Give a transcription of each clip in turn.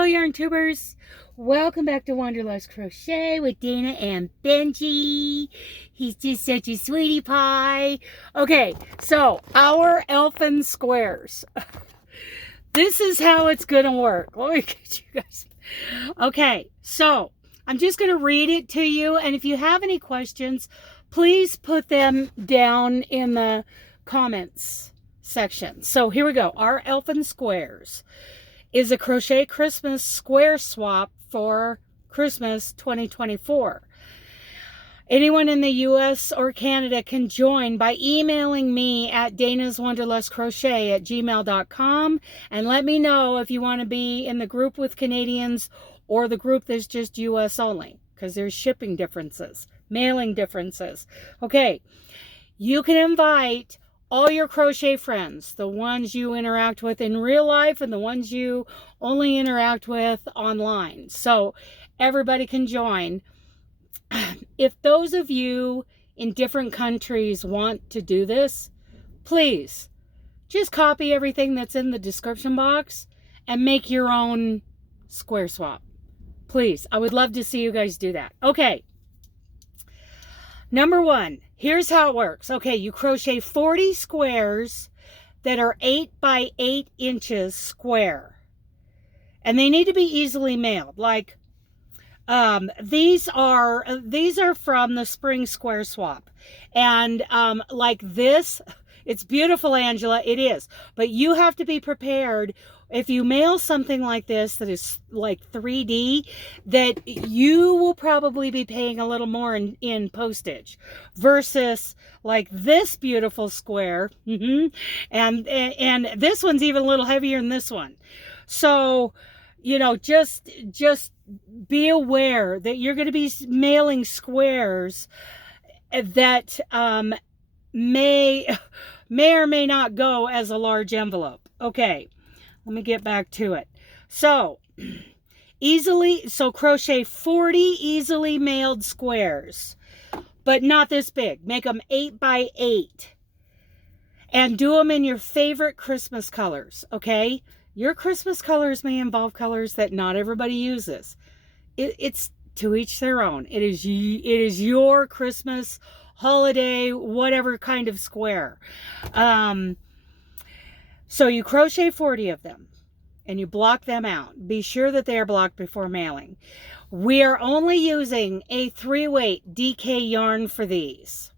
Hello, yarn tubers. Welcome back to Wanderlust Crochet with Dana and Benji. He's just such a sweetie pie. Okay, so our Elfin Squares. This is how it's gonna work. Let me get you guys. Okay, so I'm just gonna read it to you, and if you have any questions, please put them down in the comments section. So here we go. Our Elfin Squares is a crochet Christmas square swap for Christmas 2024. Anyone in the US or Canada can join by emailing me at DanasWanderlustCrochet@gmail.com and let me know if you want to be in the group with Canadians or the group that's just US only, because there's shipping differences, mailing differences. Okay, you can invite all your crochet friends, the ones you interact with in real life and the ones you only interact with online. So everybody can join. If those of you in different countries want to do this, please just copy everything that's in the description box and make your own square swap. Please, I would love to see you guys do that. Okay. Number one, here's how it works. Okay, you crochet 40 squares that are 8 by 8 inches square. And they need to be easily mailed. Like, these are from the spring square swap. And like this, it's beautiful, Angela, it is. But you have to be prepared. If you mail something like this that is like 3D, that you will probably be paying a little more in postage versus like this beautiful square. And this one's even a little heavier than this one. So, you know, just be aware that you're going to be mailing squares that may or may not go as a large envelope. Okay. Let me get back to it. So crochet 40 easily mailed squares, but not this big. Make them 8 by 8 and do them in your favorite Christmas colors. Okay. Your Christmas colors may involve colors that not everybody uses. It's to each their own. It is your Christmas holiday, whatever kind of square. So you crochet 40 of them and you block them out. Be sure that they are blocked before mailing. We are only using a 3-weight DK yarn for these.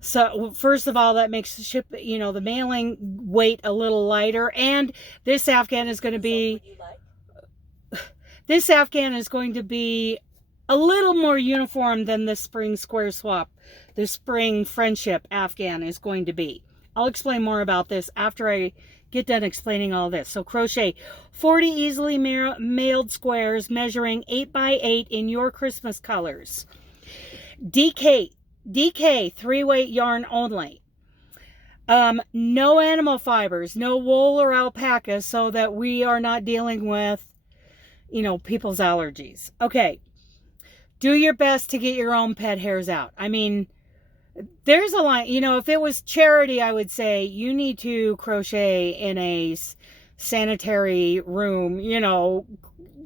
So first of all, that makes the the mailing weight a little lighter. And this Afghan is going to be, a little more uniform than the spring square swap. The spring friendship Afghan is going to be. I'll explain more about this after I get done explaining all this. So crochet 40 easily mailed squares measuring 8 by 8 in your Christmas colors. DK 3-weight yarn only. No animal fibers, no wool or alpaca, so that we are not dealing with, people's allergies. Okay. Do your best to get your own pet hairs out. I mean, there's a line, if it was charity, I would say you need to crochet in a sanitary room.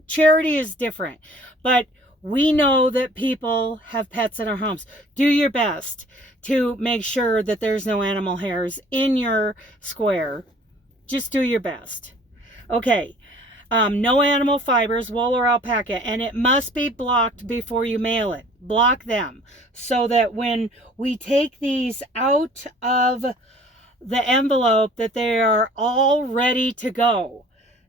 Charity is different, but we know that people have pets in our homes. Do your best to make sure that there's no animal hairs in your square. Just do your best. Okay. No animal fibers, wool or alpaca, and it must be blocked before you mail it. Block them so that when we take these out of the envelope, that they are all ready to go.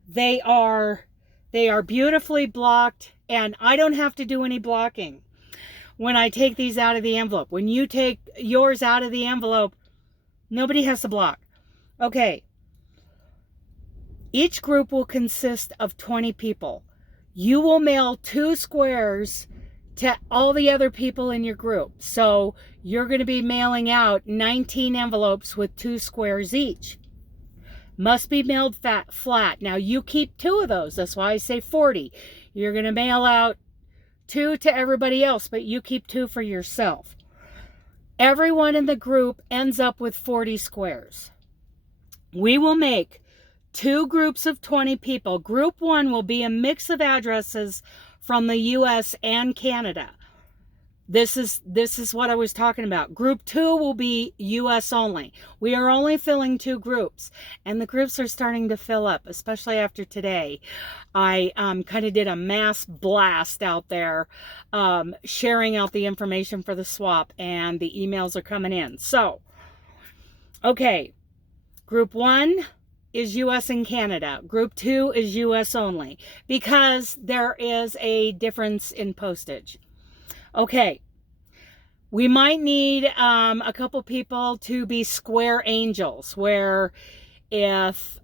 They are beautifully blocked, and I don't have to do any blocking when I take these out of the envelope. When you take yours out of the envelope, nobody has to block. Okay. Each group will consist of 20 people. You will mail 2 squares to all the other people in your group. So you're going to be mailing out 19 envelopes with 2 squares each. Must be mailed flat. Now you keep 2 of those. That's why I say 40. You're going to mail out 2 to everybody else, but you keep 2 for yourself. Everyone in the group ends up with 40 squares. We will make 2 groups of 20 people. Group 1 will be a mix of addresses from the US and Canada. This is what I was talking about. Group 2 will be US only. We are only filling 2 groups, and the groups are starting to fill up, especially after today. I kind of did a mass blast out there, sharing out the information for the swap, and the emails are coming in. So, okay, Group 1 is US and Canada. Group 2 is US only, because there is a difference in postage. Okay, we might need a couple people to be square angels, where if,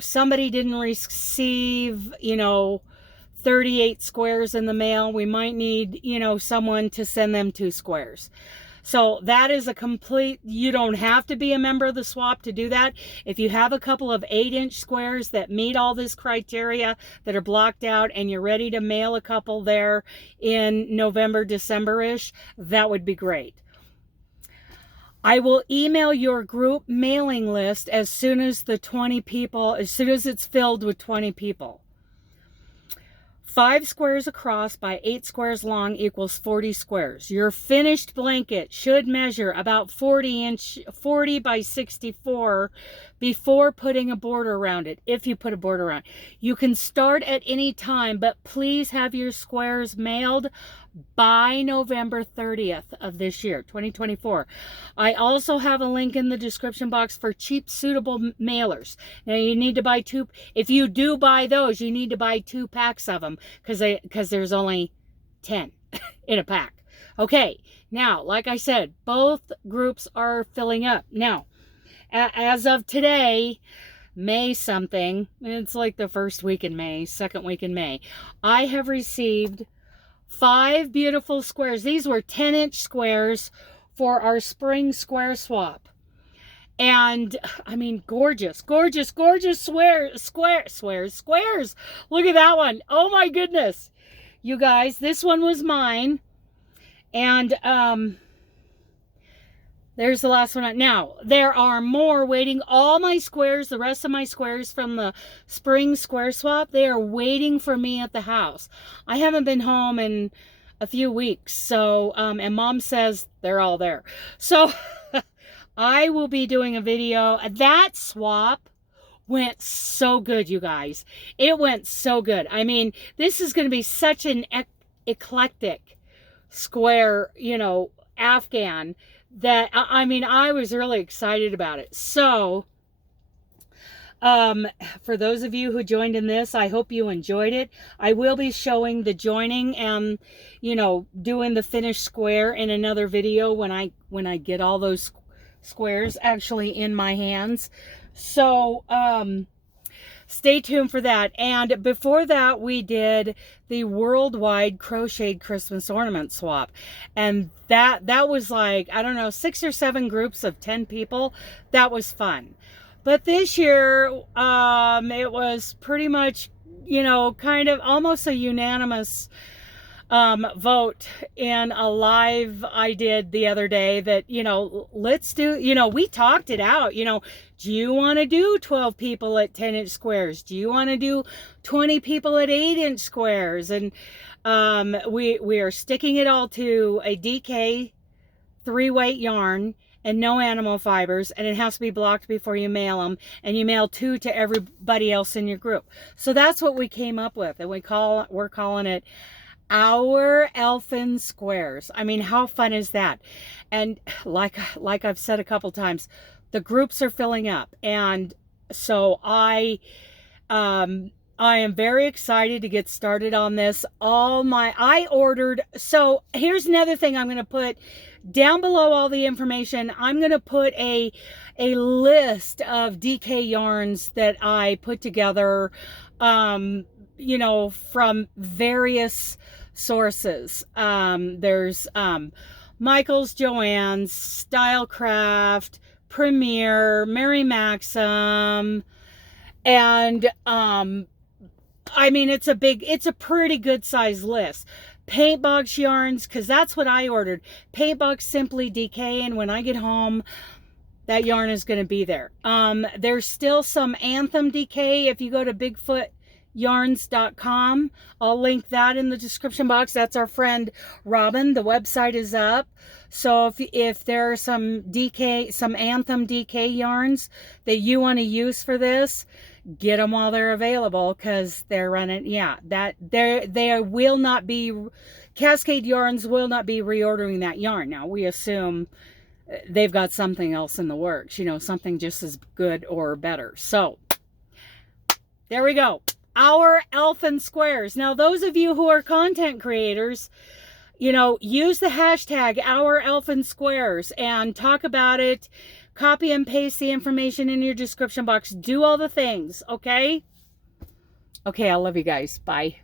somebody didn't receive, 38 squares in the mail, we might need, someone to send them 2 squares. So that is a complete, you don't have to be a member of the swap to do that. If you have a couple of 8-inch squares that meet all this criteria, that are blocked out, and you're ready to mail a couple there in November, December-ish, that would be great. I will email your group mailing list as soon as the 20 people, as soon as it's filled with 20 people. 5 squares across by 8 squares long equals 40 squares. Your finished blanket should measure about 40 by 64 before putting a border around it, if you put a border around it. You can start at any time, but please have your squares mailed by November 30th of this year, 2024. I also have a link in the description box for cheap, suitable mailers. Now, you need to buy 2. If you do buy those, you need to buy 2 packs of them, because there's only 10 in a pack. Okay, now, like I said, both groups are filling up. Now, as of today, May something, it's like the first week in May, second week in May, I have received 5 beautiful squares. These were 10-inch squares for our spring square swap. And I mean, gorgeous, gorgeous, gorgeous squares. Look at that one. Oh my goodness. You guys, this one was mine. And there's the last one. Now, there are more waiting. All my squares, the rest of my squares from the spring square swap, they are waiting for me at the house. I haven't been home in a few weeks. So, and Mom says they're all there. So, I will be doing a video. That swap went so good, you guys. It went so good. I mean, this is going to be such an eclectic square, Afghan, that, I mean, I was really excited about it. So, for those of you who joined in this, I hope you enjoyed it. I will be showing the joining and, doing the finished square in another video when I get all those squares actually in my hands. So, stay tuned for that. And before that, we did the worldwide crocheted Christmas ornament swap. And that was like, I don't know, 6 or 7 groups of 10 people. That was fun. But this year, it was pretty much, kind of almost a unanimous vote in a live I did the other day that, let's do, we talked it out, do you want to do 12 people at 10-inch squares? Do you want to do 20 people at 8-inch squares? And we are sticking it all to a DK 3-weight yarn and no animal fibers, and it has to be blocked before you mail them, and you mail 2 to everybody else in your group. So that's what we came up with, and we're calling it our Elfin Squares. I mean, how fun is that? And like I've said a couple times, the groups are filling up, and so I am very excited to get started on this. I ordered, so here's another thing I'm going to put down below all the information. I'm going to put a list of DK yarns that I put together, from various sources. There's Michael's, Joann's, Stylecraft, Premier, Mary Maxim, and I mean, it's a pretty good size list. Paintbox yarns, because that's what I ordered. Paintbox Simply DK, and when I get home, that yarn is going to be there. There's still some Anthem DK. If you go to bigfootyarns.com, I'll link that in the description box. That's our friend Robin. The website is up. So if there are some Anthem DK yarns that you want to use for this, get them while they're available, because they're running. Yeah, they will not be, Cascade Yarns will not be reordering that yarn. Now we assume they've got something else in the works, you know, something just as good or better. So there we go, our Elfin Squares. Now those of you who are content creators, you know, use the hashtag our Elfin Squares and talk about it. Copy and paste the information in your description box. Do all the things, okay? Okay, I love you guys. Bye.